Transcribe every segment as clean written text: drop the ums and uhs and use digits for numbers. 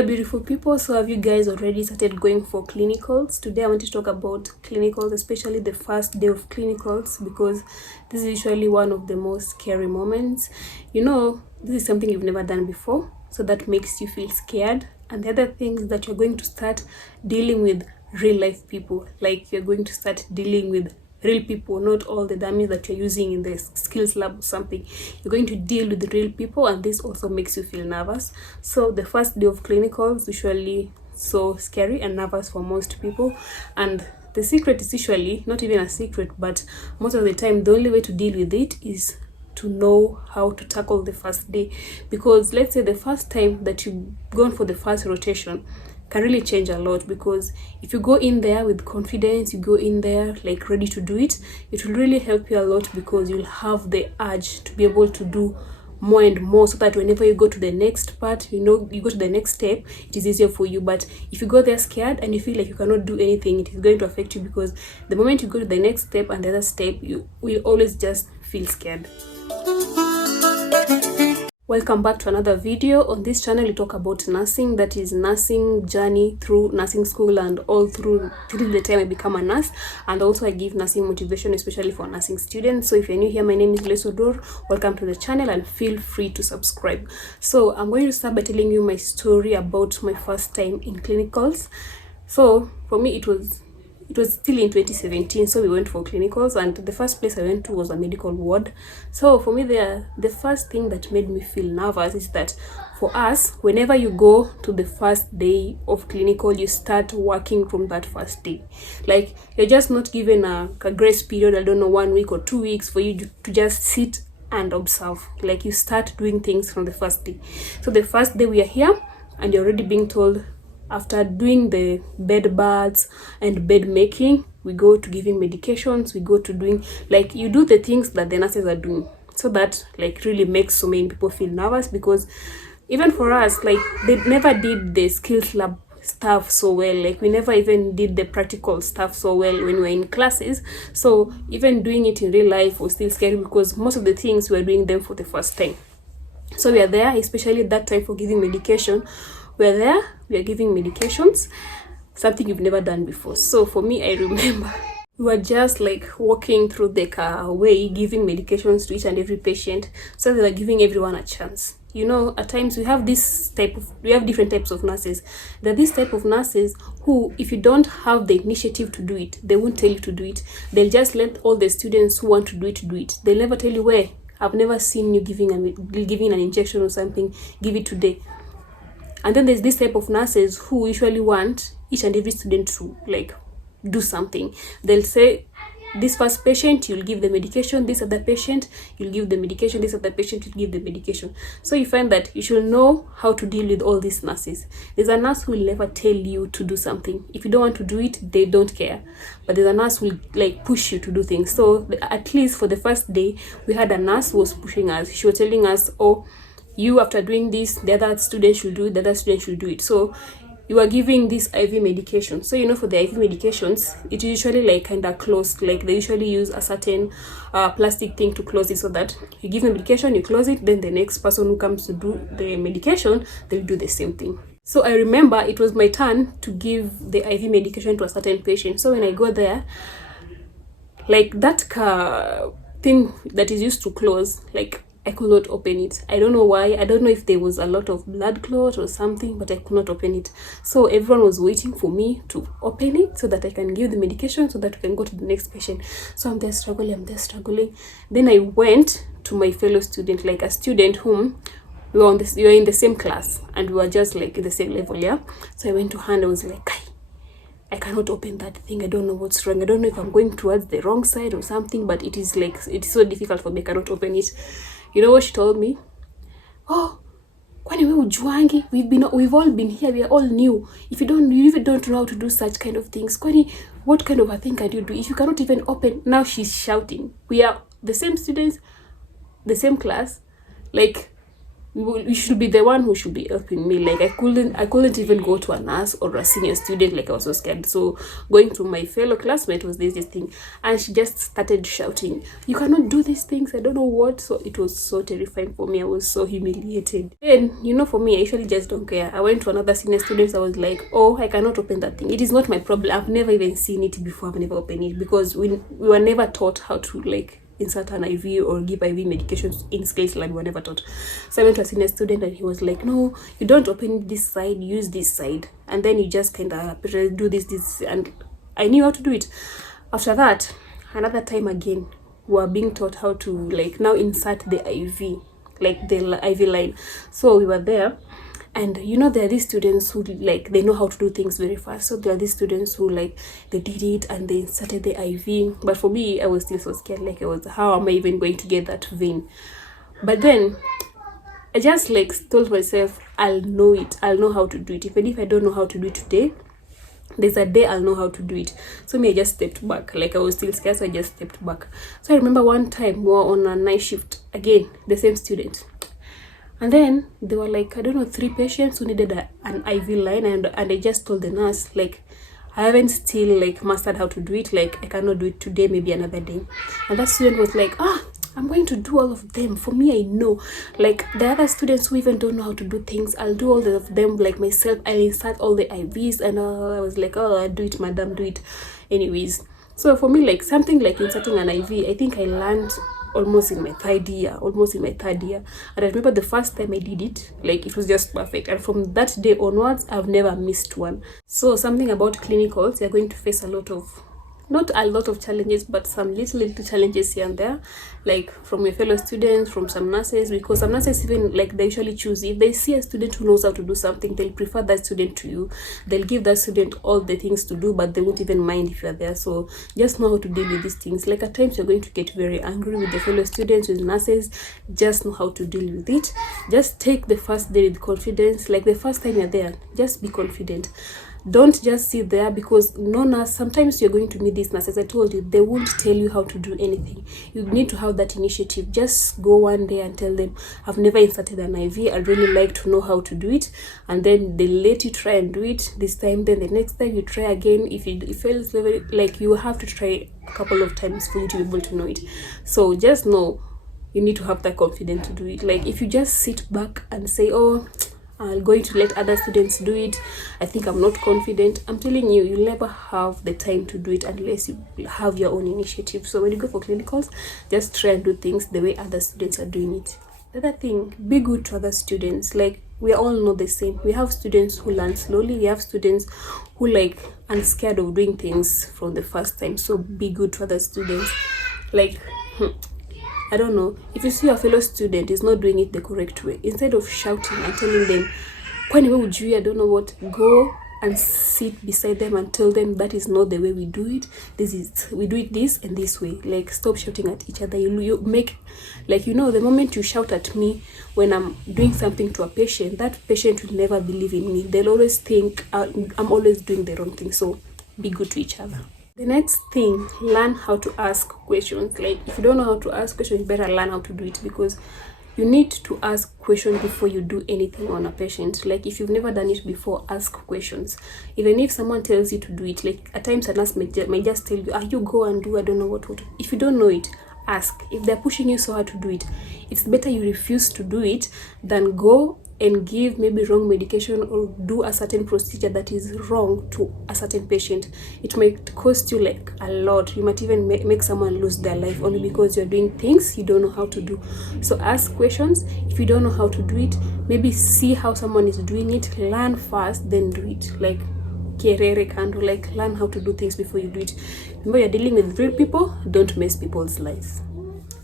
Hello beautiful people. So have you guys already started going for clinicals? Today I want to talk about clinicals, especially the first day of clinicals, because this is usually one of the most scary moments. You know, this is something you've never done before, so that makes you feel scared. And the other thing is that you're going to start dealing with real life people. Like, you're going to start dealing with real people, not all the dummies that you're using in the skills lab or something. You're going to deal with the real people, and this also makes you feel nervous. So the first day of clinicals usually so scary and nervous for most people, and the secret is usually not even a secret, but most of the time the only way to deal with it is to know how to tackle the first day. Because let's say the first time that you've gone for the first rotation can really change a lot, because if you go in there with confidence, you go in there like ready to do it, it will really help you a lot, because you'll have the urge to be able to do more and more, so that whenever you go to the next part, you go to the next step, it is easier for you. But if you go there scared and you feel like you cannot do anything, it is going to affect you, because the moment you go to the next step and the other step, you will always just feel scared. Welcome back to another video. On this channel we talk about nursing, that is nursing journey through nursing school and all through till the time I become a nurse, and also I give nursing motivation, especially for nursing students. So if you're new here, my name is Lesodor. Welcome to the channel and feel free to subscribe. So I'm going to start by telling you my story about my first time in clinicals. So for me it was still in 2017, so we went for clinicals, and the first place I went to was a medical ward. So for me, the first thing that made me feel nervous is that for us, whenever you go to the first day of clinical, you start working from that first day. Like, you're just not given a grace period, I don't know, 1 week or 2 weeks for you to just sit and observe. Like, you start doing things from the first day. So the first day we are here, and you're already being told, after doing the bed baths and bed making, we go to giving medications, we go to doing, like, you do the things that the nurses are doing. So that like really makes so many people feel nervous, because even for us, like, they never did the skills lab stuff so well. Like, we never even did the practical stuff so well when we were in classes. So even doing it in real life was still scary, because most of the things we were doing them for the first time. So we are there, especially that time for giving medication. We're there, we are giving medications, something you've never done before. So for me, I remember we were just like walking through the way, giving medications to each and every patient. So they were giving everyone a chance. You know, at times we have different types of nurses. There are this type of nurses who, if you don't have the initiative to do it, they won't tell you to do it. They'll just let all the students who want to do it. They'll never tell you where. I've never seen you giving an injection or something, give it today. And then there's this type of nurses who usually want each and every student to like do something. They'll say, this first patient, you'll give the medication, this other patient, you'll give the medication, this other patient, you'll give the medication. So you find that you should know how to deal with all these nurses. There's a nurse who will never tell you to do something. If you don't want to do it, they don't care. But there's a nurse who will like push you to do things. So at least for the first day, we had a nurse who was pushing us. She was telling us, oh, you, after doing this, the other student should do it, the other student should do it. So you are giving this IV medication. So, you know, for the IV medications, it is usually like kind of closed. Like, they usually use a certain plastic thing to close it, so that you give the medication, you close it, then the next person who comes to do the medication, they'll do the same thing. So I remember it was my turn to give the IV medication to a certain patient. So when I go there, like, that thing that is used to close, like, I could not open it. I don't know why. I don't know if there was a lot of blood clot or something, but I could not open it. So everyone was waiting for me to open it so that I can give the medication, so that we can go to the next patient. So I'm there struggling. Then I went to my fellow student, like a student whom we were in the same class, and we were just like in the same level, yeah. So I went to her and I was like, I cannot open that thing. I don't know what's wrong. I don't know if I'm going towards the wrong side or something, but it is so difficult for me. I cannot open it. You know what she told me? Oh, kwani wewe ujuangi? We've all been here. We are all new. If you even don't know how to do such kind of things, kwani, what kind of a thing can you do if you cannot even open? Now she's shouting. We are the same students, the same class. Like, you should be the one who should be helping me. Like I couldn't even go to a nurse or a senior student. Like I was so scared. So going to my fellow classmate was this thing, and she just started shouting, "You cannot do these things, I don't know what." So it was so terrifying for me. I was so humiliated. Then, you know, for me, I usually just don't care. I went to another senior student. I was like, "Oh, I cannot open that thing. It is not my problem. I've never even seen it before. I've never opened it," because we were never taught how to like insert an IV or give IV medications in skills lab. We were never taught. So I went to a senior student and he was like, "No, you don't open this side, use this side, and then you just kind of do this," and I knew how to do it. After that, another time again, we were being taught how to like now insert the IV, like the IV line. So we were there, and you know, there are these students who like they know how to do things very fast. So there are these students who like they did it and they inserted the IV. But for me, I was still so scared. Like I was, how am I even going to get that vein? But then I just like told myself, I'll know it. I'll know how to do it. Even if I don't know how to do it today, there's a day I'll know how to do it. So me, I just stepped back. Like I was still scared, so I just stepped back. So I remember one time we were on a night shift again, the same student. And then there were like, I don't know, 3 patients who needed an IV line, and I just told the nurse, like, I haven't still like mastered how to do it. Like I cannot do it today, maybe another day. And that student was like, I'm going to do all of them. For me, I know. Like the other students who even don't know how to do things, I'll do all of them like myself. I'll insert all the IVs. And I was like, oh, I'll do it, madam, do it. Anyways, so for me, like something like inserting an IV, I think I learned almost in my third year. And I remember the first time I did it, like it was just perfect. And from that day onwards, I've never missed one. So something about clinicals, you're going to face not a lot of challenges, but some little challenges here and there, like from your fellow students, from some nurses, because some nurses even like they usually choose, if they see a student who knows how to do something, they'll prefer that student to you. They'll give that student all the things to do, but they won't even mind if you're there. So just know how to deal with these things. Like at times you're going to get very angry with the fellow students, with nurses. Just know how to deal with it. Just take the first day with confidence. Like the first time you're there, just be confident. Don't just sit there, because no nurse, sometimes you're going to meet these nurses, I told you, they won't tell you how to do anything. You need to have that initiative. Just go one day and tell them, I've never inserted an IV, I'd really like to know how to do it. And then they let you try and do it this time. Then the next time you try again. If it fails, like you have to try a couple of times for you to be able to know it. So just know you need to have that confidence to do it. Like if you just sit back and say, oh, I'm going to let other students do it, I think I'm not confident, I'm telling you, you'll never have the time to do it unless you have your own initiative. So when you go for clinicals, just try and do things the way other students are doing it. The other thing, be good to other students. Like we are all not the same. We have students who learn slowly. We have students who like are scared of doing things from the first time. So be good to other students. Like I don't know, if you see your fellow student is not doing it the correct way, instead of shouting and telling them, I don't know what, go and sit beside them and tell them that is not the way we do it. We do it this and this way. Like stop shouting at each other. You make, like, you know, the moment you shout at me when I'm doing something to a patient, that patient will never believe in me. They'll always think I'm always doing the wrong thing. So be good to each other. The next thing, learn how to ask questions. Like if you don't know how to ask questions, you better learn how to do it, because you need to ask questions before you do anything on a patient. Like if you've never done it before, ask questions. Even if someone tells you to do it, like at times a nurse may just tell you, you go and do, I don't know what. If you don't know it, ask. If they're pushing you so hard to do it, it's better you refuse to do it than go and give maybe wrong medication or do a certain procedure that is wrong to a certain patient. It might cost you like a lot. You might even make someone lose their life only because you're doing things you don't know how to do. So ask questions. If you don't know how to do it, maybe see how someone is doing it, learn first, then do it. Like like learn how to do things before you do it. Remember, you're dealing with real people. Don't mess people's lives.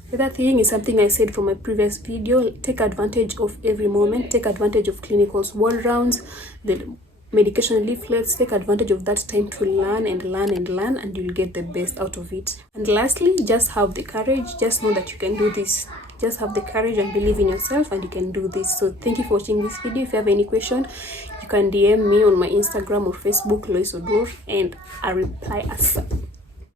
The other thing is something I said from my previous video. Take advantage of every moment. Take advantage of clinicals, ward rounds, the medication leaflets. Take advantage of that time to learn, and you'll get the best out of it. And lastly, just have the courage. Just know that you can do this. Just have the courage and believe in yourself, and you can do this. So thank you for watching this video. If you have any question, you can DM me on my Instagram or Facebook, Lois Odur, and I'll reply ASAP.